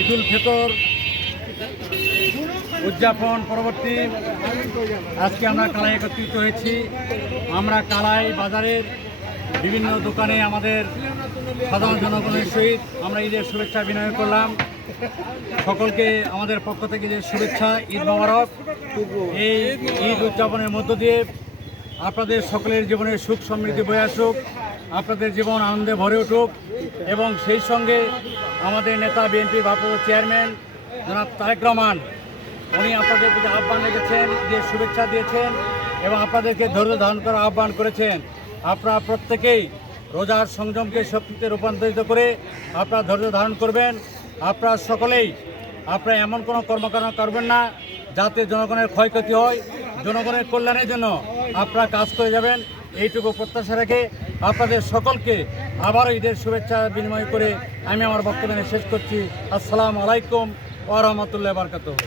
ঈদুল ফিতর উদযাপন পরবর্তী আজকে আমরা কালাই একত্রিত হয়েছি। আমরা কালাই বাজারের বিভিন্ন দোকানে আমাদের সাধারণ জনগণের সহিত আমরা ঈদের শুভেচ্ছা বিনিময় করলাম। সকলকে আমাদের পক্ষ থেকে যে শুভেচ্ছা, ঈদ মোবারক। এই ঈদ উদযাপনের মধ্য দিয়ে আপনাদের সকলের জীবনে সুখ সমৃদ্ধি বয়ে আসুক, আপনাদের জীবন আনন্দে ভরে উঠুক এবং সেই সঙ্গে আমাদের নেতা বিএনপি ভারপ্রাপ্ত চেয়ারম্যান জনাব তারেক রহমান উনি আপনাদের প্রতি আহ্বান রেখেছেন, যে শুভেচ্ছা দিয়েছেন এবং আপনাদেরকে ধৈর্য ধারণ করার আহ্বান করেছেন। আপনারা প্রত্যেকেই রোজার সংযমকে শক্তিতে রূপান্তরিত করে আপনারা ধৈর্য ধারণ করবেন। আপনারা সকলেই আপনারা এমন কোনো কর্মকাণ্ড করবেন না যাতে জনগণের ক্ষয়ক্ষতি হয়। জনগণের কল্যাণের জন্য আপনারা কাজ করে যাবেন, এইটুকু প্রত্যাশা রেখে আপনাদের সকলকে আবারও ঈদের শুভেচ্ছা বিনিময় করে আমি আমার বক্তব্য শেষ করছি। আসসালামু আলাইকুম ওয়া রাহমাতুল্লাহি ওয়া বারাকাতুহু।